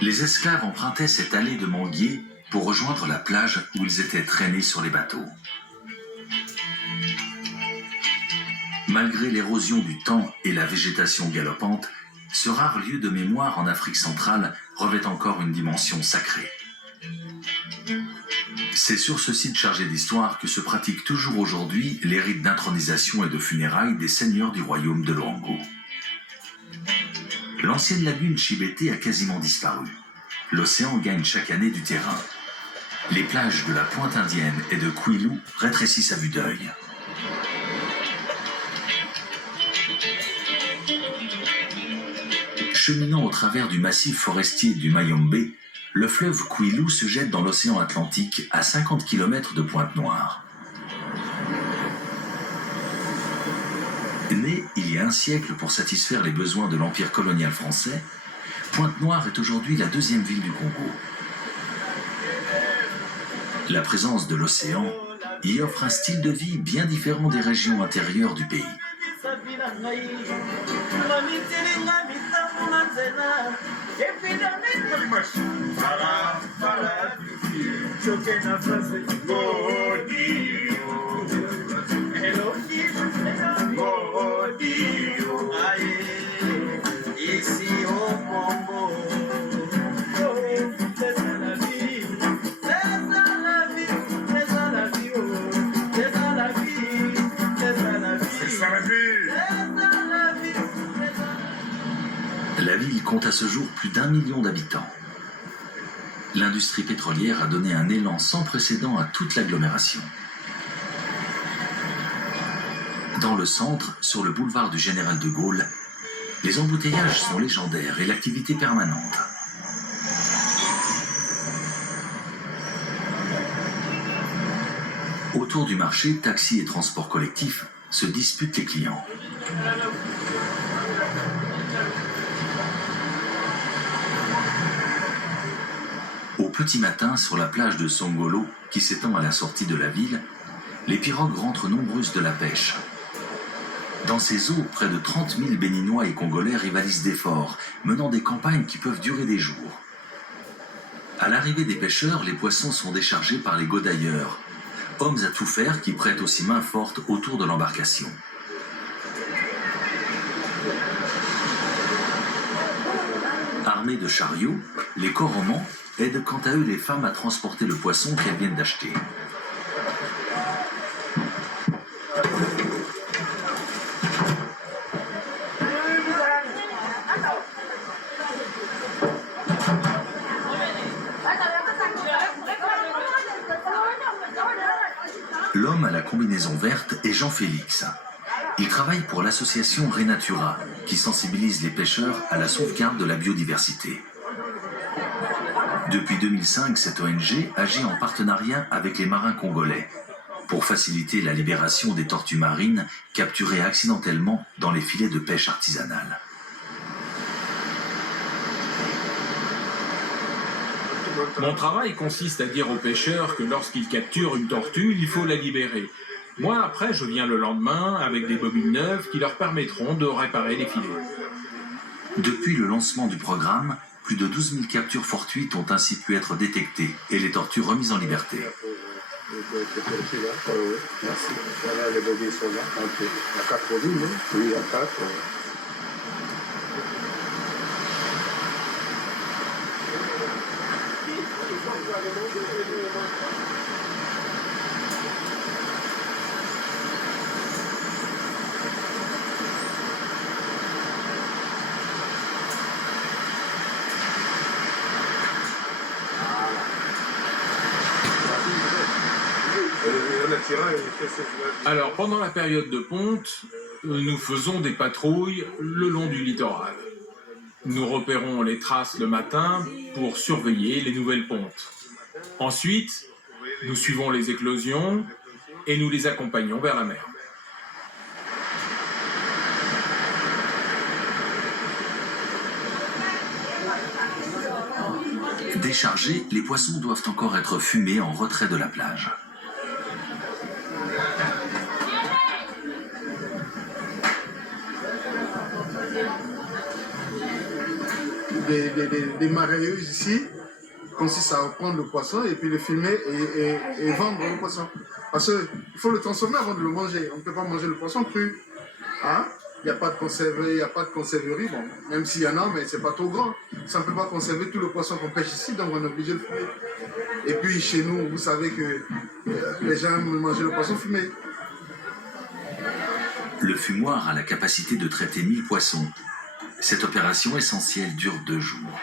Les esclaves empruntaient cette allée de manguiers pour rejoindre la plage où ils étaient traînés sur les bateaux. Malgré l'érosion du temps et la végétation galopante, ce rare lieu de mémoire en Afrique centrale revêt encore une dimension sacrée. C'est sur ce site chargé d'histoire que se pratiquent toujours aujourd'hui les rites d'intronisation et de funérailles des seigneurs du royaume de Loango. L'ancienne lagune Chibété a quasiment disparu. L'océan gagne chaque année du terrain. Les plages de la Pointe Indienne et de Kouilou rétrécissent à vue d'œil. Cheminant au travers du massif forestier du Mayombe, le fleuve Kouilou se jette dans l'océan Atlantique à 50 km de Pointe-Noire. Née il y a un siècle pour satisfaire les besoins de l'empire colonial français, Pointe-Noire est aujourd'hui la deuxième ville du Congo. La présence de l'océan y offre un style de vie bien différent des régions intérieures du pays. La ville compte à ce jour plus d'1 million d'habitants. L'industrie pétrolière a donné un élan sans précédent à toute l'agglomération. Dans le centre, sur le boulevard du Général de Gaulle, les embouteillages sont légendaires et l'activité permanente. Autour du marché, taxis et transports collectifs se disputent les clients. Au petit matin, sur la plage de Songolo, qui s'étend à la sortie de la ville, les pirogues rentrent nombreuses de la pêche. Dans ces eaux, près de 30 000 Béninois et Congolais rivalisent d'efforts, menant des campagnes qui peuvent durer des jours. À l'arrivée des pêcheurs, les poissons sont déchargés par les godailleurs, hommes à tout faire qui prêtent aussi main forte autour de l'embarcation. Armés de chariots, les coromans aident quant à eux les femmes à transporter le poisson qu'elles viennent d'acheter. L'homme à la combinaison verte est Jean-Félix. Il travaille pour l'association Renatura, qui sensibilise les pêcheurs à la sauvegarde de la biodiversité. Depuis 2005, cette ONG agit en partenariat avec les marins congolais pour faciliter la libération des tortues marines capturées accidentellement dans les filets de pêche artisanale. Mon travail consiste à dire aux pêcheurs que lorsqu'ils capturent une tortue, il faut la libérer. Moi, après, je viens le lendemain avec des bobines neuves qui leur permettront de réparer les filets. Depuis le lancement du programme, plus de 12 000 captures fortuites ont ainsi pu être détectées et les tortues remises en liberté. Merci. Voilà, les bobines sont là. Il y a 4 bobines, oui, il y a 4. Alors, pendant la période de ponte, nous faisons des patrouilles le long du littoral. Nous repérons les traces le matin pour surveiller les nouvelles pontes. Ensuite, nous suivons les éclosions et nous les accompagnons vers la mer. Déchargés, les poissons doivent encore être fumés en retrait de la plage. des marailleuses ici consiste à prendre le poisson et puis le filmer et vendre le poisson. Parce qu'il faut le transformer avant de le manger. On ne peut pas manger le poisson cru. Hein? Il n'y a pas de conserverie, il n'y a pas de conserverie. Bon, même s'il y en a, mais c'est pas trop grand. Ça ne peut pas conserver tout le poisson qu'on pêche ici, donc on est obligé de le fumer. Et puis chez nous, vous savez que les gens aiment manger le poisson fumé. Le fumoir a la capacité de traiter 1000 poissons. Cette opération essentielle dure 2 jours.